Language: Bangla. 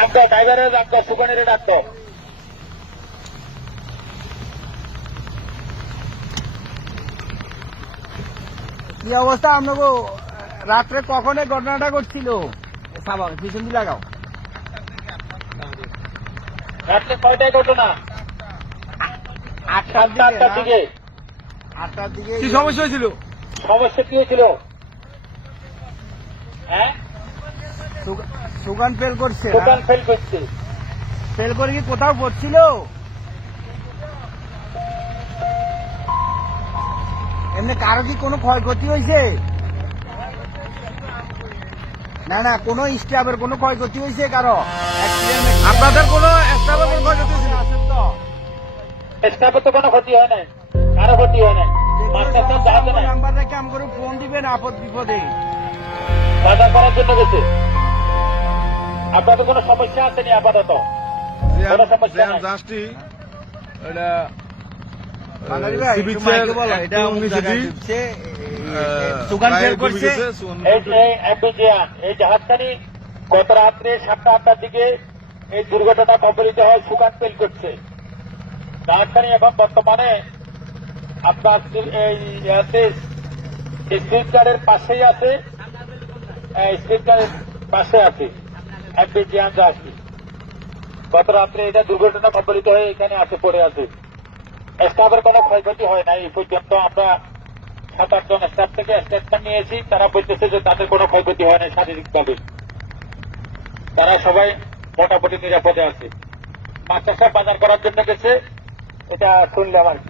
ডাক্তার ড্রাইভারের ডাক্তার সুকনের ডাক্তার। কি অবস্থা আপনাকে? রাত্রে কখন এই ঘটনাটা ঘটছিল? সাবা পিছন দিয়ে লাগাও। রাত্রে কয়টায় ঘটনা। আটটার আটটার দিকে। আটটার দিকে কি সমস্যা হয়েছিল? সমস্যা কি হয়েছিল? হ্যাঁ? সুগান ফেল করছে দোকান ফেল করছে। ফেল করে কি কোথাও পড়ছিল? এমনি কারও কি কোনো ক্ষয়ক্ষতি হয়েছে? না না কোনো স্টাফের কোনো ক্ষয়ক্ষতি হয়েছে কারও? আপনাদের কোনো একটা কোনো ক্ষয়ক্ষতি হয়েছিল স্টাফের তো কোনো ক্ষতি হয় নাই। কারও ক্ষতি হয় নাই। মাস্টার সাহেব জাহাজে নাই নাম্বার রেখে আমাকে ফোন দিবেন আপদ বিপদে। বাজার করার জন্য গেছে। আপনাদের কোনো সমস্যা আপাতত? কোনো নাই। এটা করছে গেছে, সুগান- এই জাহাজখানি গত রাত্রে সাতটা আটটার দিকে এই দুর্ঘটনা কবলিত হয় সুগান ফেল করছে। জাহাজখানি এখন বর্তমানে আপনার এই গার্ডের পাশেই আছে। স্ট্রিট গার্ডের পাশে আছে। অ্যাম্বিজিয়ান জাহাজটি গত রাত্রে এটা দুর্ঘটনা কবলিত হয়ে এখানে আসে পড়ে আছে। স্টাফের কোনো ক্ষয়ক্ষতি হয় নাই এই পর্যন্ত আমরা সাত আটজন স্টাফ থেকে স্টেটমেন্ট নিয়েছি। তারা বলতেছে যে তাদের কোনো ক্ষয়ক্ষতি হয় নাই শারীরিকভাবে। তারা সবাই মোটামুটি নিরাপদে আছে। সাহেব বাজার করার জন্য গেছে, এটা শুনলাম আর কি।